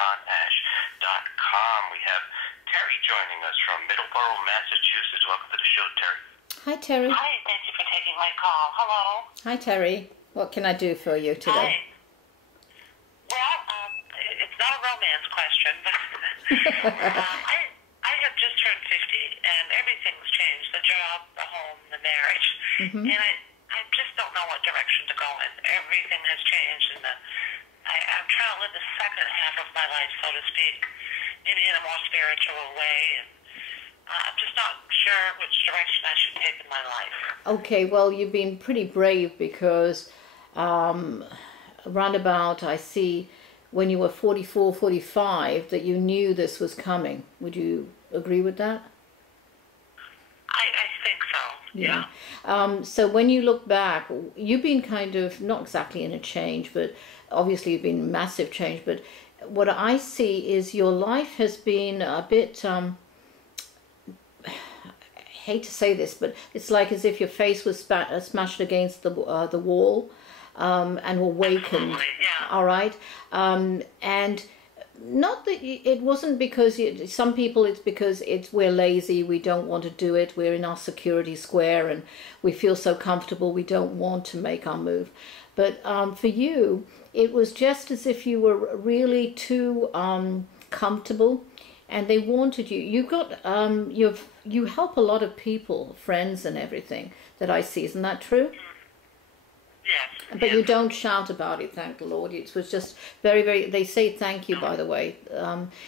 jonash.com. We have Terry joining us from Middleborough, Massachusetts. Welcome to the show, Terry. Hi, Terry. Hi, thank you for taking my call. Hello. Hi, Terry. What can I do for you today? Hi. Well, it's not a romance question, but I have just turned 50, and everything's changed. The job, the home, the marriage. And I just don't know what direction to go in. Everything has changed, and I'm trying to live the second half of my life, so to speak, maybe in a more spiritual way, and I'm just not sure which direction I should take in my life. Okay, well, you've been pretty brave because roundabout, I see, when you were 44, 45, that you knew this was coming. Would you agree with that? I think so, yeah. So when you look back, you've been kind of, not exactly in a change, but obviously you've been massive change, but what I see is your life has been a bit, I hate to say this, but it's like as if your face was smashed against the wall and awakened. Yeah. All right, and not that it wasn't because some people it's because we're lazy, we don't want to do it, we're in our security square and we feel so comfortable we don't want to make our move. But for you, it was just as if you were really too comfortable, and they wanted you. You got you help a lot of people, friends and everything that I see. Isn't that true? Yes. But you don't shout about it, thank the Lord. It was just very, very, they say thank you, by the way.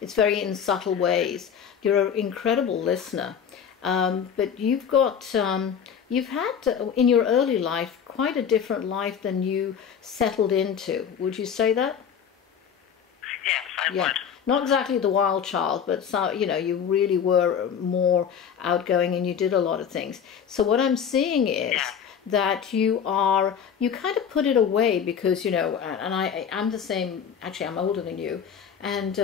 It's very in subtle ways. You're an incredible listener. But you've got, you've had in your early life quite a different life than you settled into. Would you say that? Yes, I would. Not exactly the wild child, but so, you know, you really were more outgoing and you did a lot of things. So what I'm seeing is that you kind of put it away because, you know, and I'm the same, actually I'm older than you, and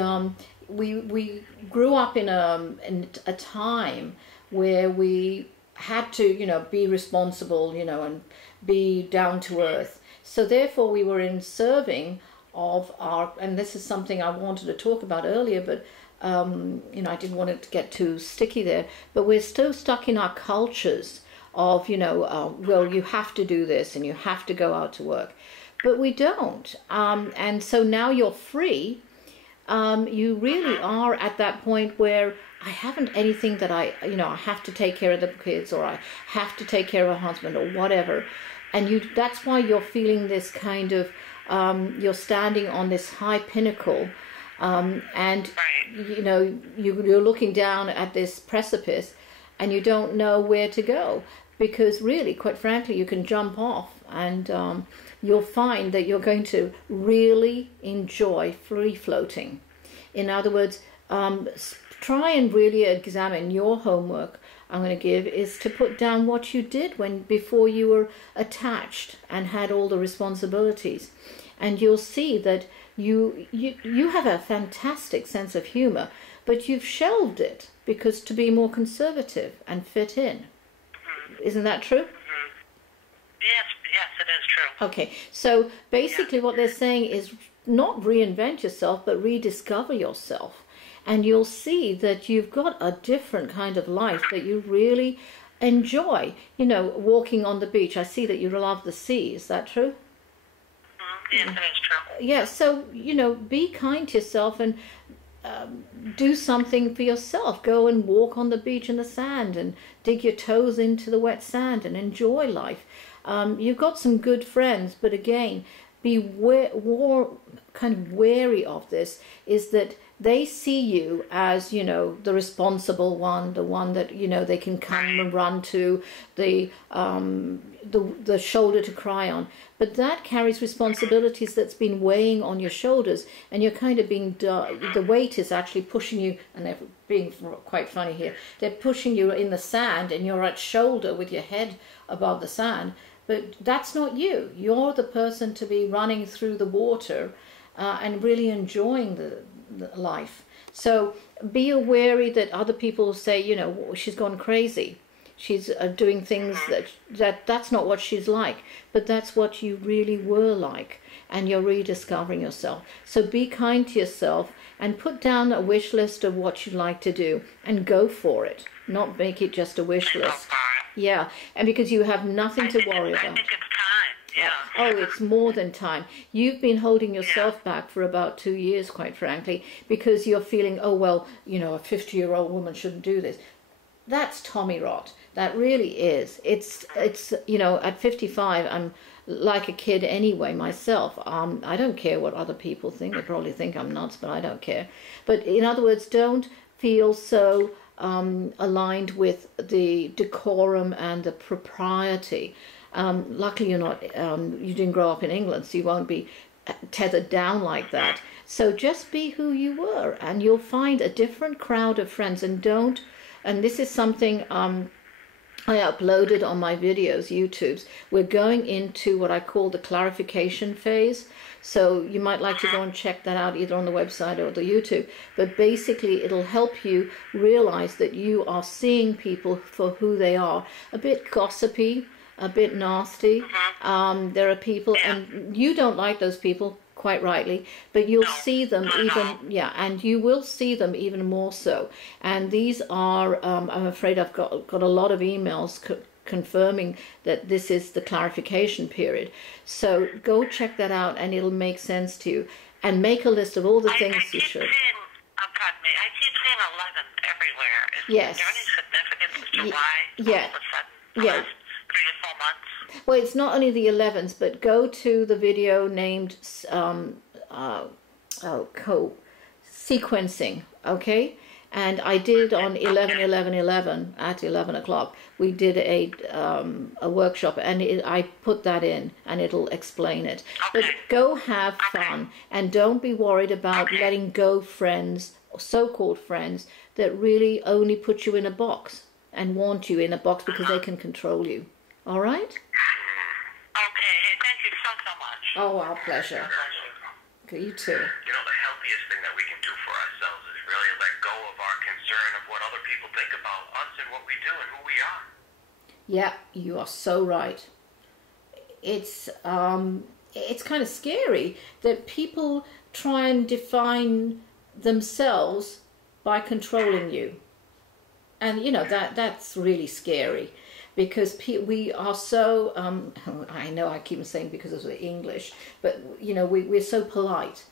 we grew up in a time where we had to, you know, be responsible, you know, and be down to earth. So therefore we were in serving of our, and this is something I wanted to talk about earlier, but you know, I didn't want it to get too sticky there, but we're still stuck in our cultures of, you know, well, you have to do this and you have to go out to work, but we don't. And so now you're free. You really are at that point where I haven't anything that I have to take care of the kids, or I have to take care of a husband or whatever. And that's why you're feeling this kind of, you're standing on this high pinnacle, and you know, you're looking down at this precipice and you don't know where to go, because really, quite frankly, you can jump off and you'll find that you're going to really enjoy free floating. In other words, try and really examine your homework. I'm going to give is to put down what you did before you were attached and had all the responsibilities, and you'll see that you have a fantastic sense of humor, but you've shelved it because to be more conservative and fit in. Isn't that true? Yes, it is true. Okay, so basically what they're saying is not reinvent yourself, but rediscover yourself. And you'll see that you've got a different kind of life that you really enjoy. You know, walking on the beach. I see that you love the sea. Is that true? Yes, it is true. Yeah, so, you know, be kind to yourself and do something for yourself. Go and walk on the beach in the sand and dig your toes into the wet sand and enjoy life. You've got some good friends, but again, be kind of wary of this, is that they see you as, you know, the responsible one, the one that, you know, they can come and run to, the shoulder to cry on. But that carries responsibilities that's been weighing on your shoulders, and you're kind of being, the weight is actually pushing you, and they're being quite funny here, they're pushing you in the sand and you're at shoulder with your head above the sand. But that's not you. You're the person to be running through the water and really enjoying the life. So be wary that other people say, you know, she's gone crazy. She's doing things that's not what she's like. But that's what you really were like. and you're rediscovering yourself. So be kind to yourself and put down a wish list of what you'd like to do and go for it. Not make it just a wish list. Yeah, and because you have nothing to worry about. I think it's time. Yeah. Oh, it's more than time. You've been holding yourself back for about 2 years, quite frankly, because you're feeling, oh, well, you know, a 50-year-old woman shouldn't do this. That's Tommy rot. That really is. It's you know, at 55, I'm like a kid anyway myself. I don't care what other people think. They probably think I'm nuts, but I don't care. But in other words, don't feel so aligned with the decorum and the propriety. Luckily, you're not. You didn't grow up in England, so you won't be tethered down like that. So just be who you were, and you'll find a different crowd of friends. And don't. And this is something I uploaded on my videos, YouTube's. We're going into what I call the clarification phase. So you might like to go and check that out either on the website or the YouTube. But basically, it'll help you realize that you are seeing people for who they are. A bit gossipy, a bit nasty. There are people, and you don't like those people, quite rightly, but you'll see them and you will see them even more so. And these are, I'm afraid I've got a lot of emails confirming that this is the clarification period. So go check that out, and it'll make sense to you. And make a list of all the things you should. Pardon me, I keep seeing 11 everywhere. Yes. Is there any significance as to why Yeah. all of a sudden, the last 3 to 4 months? Well, it's not only the 11s, but go to the video named sequencing, okay? And I did on 11/11/11 at 11 o'clock. We did a workshop, and I put that in, and it'll explain it. But go have fun, and don't be worried about letting go friends, so-called friends, that really only put you in a box and want you in a box because they can control you. All right? Okay. Hey, thank you so much. Oh, our pleasure. Okay, you too. You know, the healthiest thing that we can do for ourselves is really let go of our concern of what other people think about us and what we do and who we are. Yeah, you are so right. It's kind of scary that people try and define themselves by controlling you. And, you know, that's really scary. Because we are so, I know I keep saying because of the English, but, you know, we're so polite.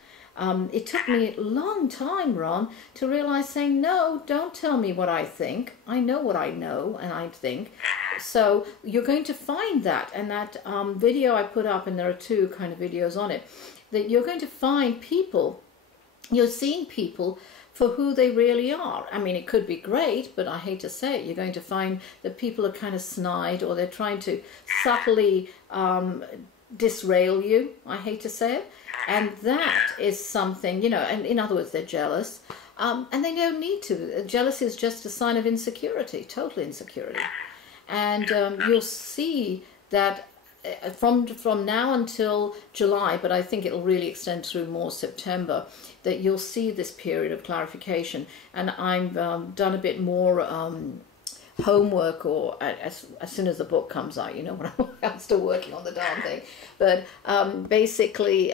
It took me a long time, Ron, to realize saying, no, don't tell me what I think. I know what I know and I think. So you're going to find that. And that video I put up, and there are 2 kind of videos on it, that you're going to find people, you're seeing people for who they really are. I mean, it could be great, but I hate to say it, you're going to find that people are kind of snide, or they're trying to subtly disrail you, I hate to say it. And that is something, you know, and in other words, they're jealous. And they don't need to. Jealousy is just a sign of insecurity, total insecurity. And you'll see that from now until July, but I think it'll really extend through more September, that you'll see this period of clarification. And I've done a bit more homework, or as soon as the book comes out, you know, when I'm still working on the darn thing. But basically,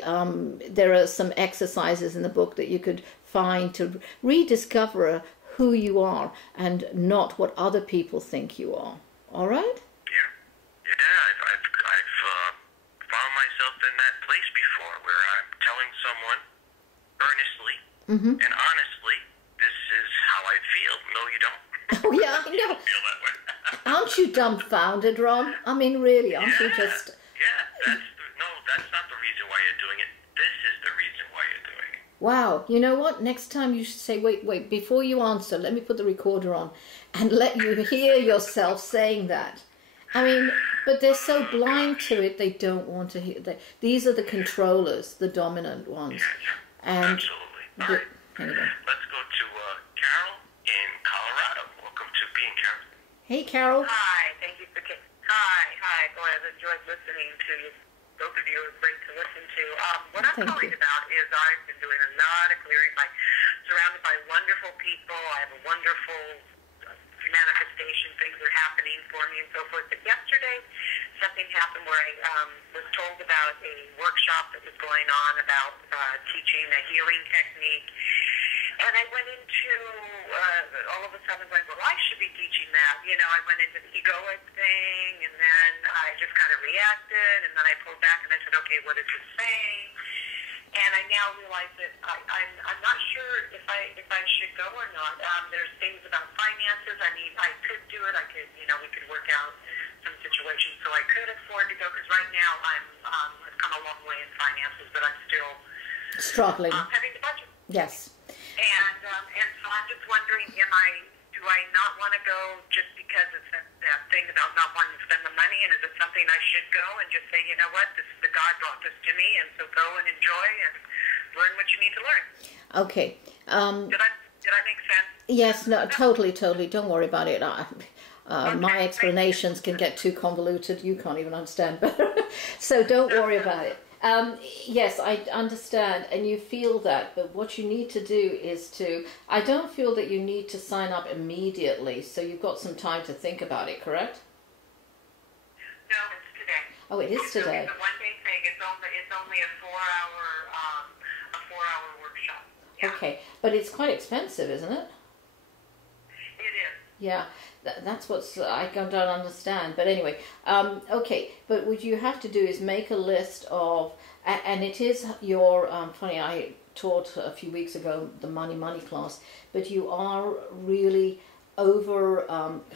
there are some exercises in the book that you could find to rediscover who you are and not what other people think you are. All right? I've found myself in that place before where I'm telling someone earnestly and honestly, this is how I feel. No, you don't. Oh, yeah, I know. Feel that way. Aren't you dumbfounded, Ron? I mean, really, aren't you just... Yeah, that's not the reason why you're doing it. This is the reason why you're doing it. Wow, you know what? Next time you should say, wait, before you answer, let me put the recorder on and let you hear yourself saying that. I mean, but they're so blind to it, they don't want to hear. These are the controllers, the dominant ones. And absolutely. All right. Anyway. Let's go to Carol in Colorado. Welcome to Being Carol. Hey, Carol. Hi, thank you for Hi. Boy, I've enjoyed listening to you. Both of you are great to listen to. What I'm calling about is I've been doing a lot of clearing, like surrounded by wonderful people. I have a wonderful manifestation, things are happening for me and so forth. But yesterday, something happened where I was told about a workshop that was going on about teaching a healing technique. And I went into, all of a sudden going, well, I should be teaching that. You know, I went into the egoic thing, and then I just kind of reacted, and then I pulled back and I said, okay, what is it saying? And I now realize that I'm not sure if I should go or not. There's things about finances. I mean, I could do it. I could, you know, we could work out some situations so I could afford to go, because right now I've come a long way in finances, but I'm still struggling. Having the budget. Yes. And so I'm just wondering, do I not want to go just because it's that thing about not wanting to spend the money, and is it something I should go and just say, you know what, this is the God brought this to me, and so go and enjoy and learn what you need to learn. Okay. Did I make sense? Yes, no, totally. Don't worry about it. Okay, my explanations can get too convoluted. You can't even understand better. So don't worry about it. Yes, I understand, and you feel that, but what you need to do is I don't feel that you need to sign up immediately, so you've got some time to think about it, correct? No, it's today. Oh, it is today. It's a one-day thing. It's only a four-hour workshop. Yeah. Okay, but it's quite expensive, isn't it? It is. Yeah. That's what I don't understand. But anyway, okay. But what you have to do is make a list of, and it is your, funny, I taught a few weeks ago the money class, but you are really over,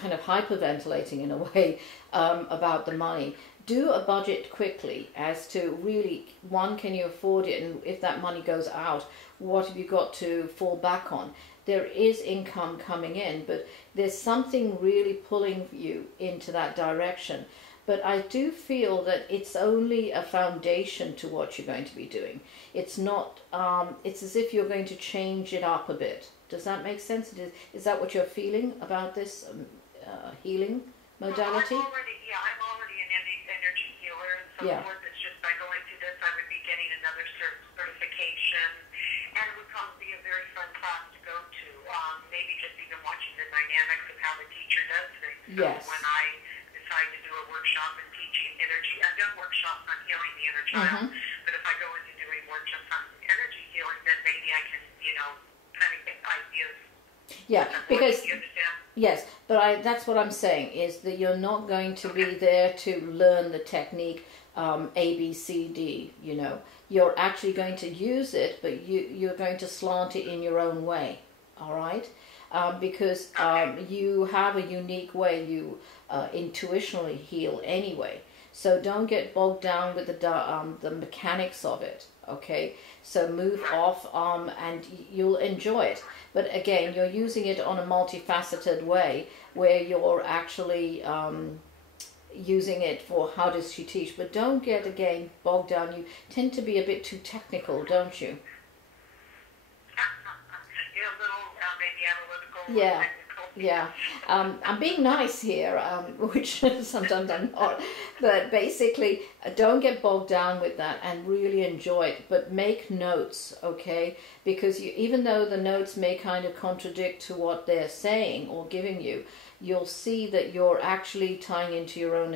kind of hyperventilating in a way, about the money. Do a budget quickly as to really, one, can you afford it? And if that money goes out, what have you got to fall back on? There is income coming in, but there's something really pulling you into that direction. But I do feel that it's only a foundation to what you're going to be doing. It's not, it's as if you're going to change it up a bit. Does that make sense? Is that what you're feeling about this healing modality? I'm already an energy healer, and so Yeah. of course it's just by going through this I would be getting another certification, and it would probably be a very fun class to go to. Maybe just even watching the dynamics of how the teacher does things. So Yes. when I decide to do a workshop and teaching energy, I've done workshops on healing the inner child, but if I go into doing workshops on energy healing, then maybe I can, kind of get ideas. Yeah, because You understand? yes, but that's what I'm saying, is that you're not going to be there to learn the technique A, B, C, D, You're actually going to use it, but you're going to slant it in your own way, all right? Because you have a unique way you intuitionally heal anyway. So don't get bogged down with the mechanics of it, okay? So move off and you'll enjoy it. But again, you're using it on a multifaceted way where you're actually using it for how does she teach. But don't get, again, bogged down. You tend to be a bit too technical, don't you? Yeah. Yeah, I'm being nice here, which sometimes I'm not, but basically don't get bogged down with that and really enjoy it, but make notes, okay? Because even though the notes may kind of contradict to what they're saying or giving you, you'll see that you're actually tying into your own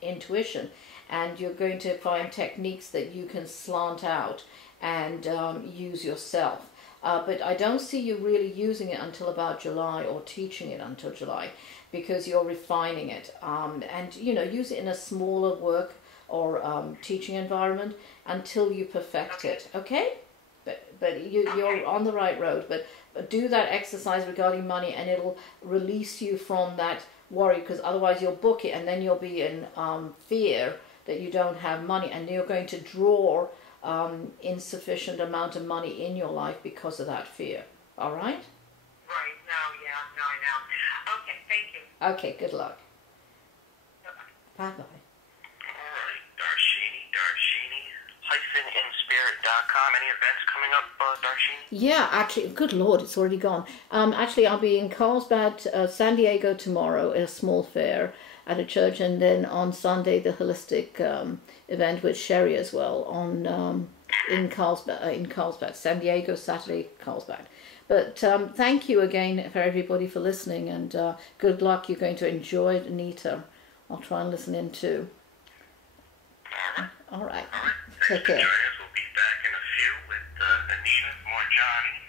intuition, and you're going to find techniques that you can slant out and use yourself. But I don't see you really using it until about July, or teaching it until July, because you're refining it. And, use it in a smaller work or teaching environment until you perfect it, okay? But you're on the right road. But do that exercise regarding money, and it'll release you from that worry, because otherwise you'll book it, and then you'll be in fear that you don't have money, and you're going to draw insufficient amount of money in your life because of that fear. All right? Right. No, I know. Okay, thank you. Okay, good luck. Bye-bye. Bye-bye. All right, Darshini-inspirit.com. Any events coming up, Darshini? Yeah, actually, good Lord, it's already gone. Actually, I'll be in Carlsbad, San Diego tomorrow at a small fair at a church, and then on Sunday the holistic event with Sherry as well on in Carlsbad, San Diego, Saturday, Carlsbad. But thank you again for everybody for listening, and good luck. You're going to enjoy it, Anita. I'll try and listen in too. All right. All right. All right. Take care. Join us. We'll be back in a few with Anita, more Johnny.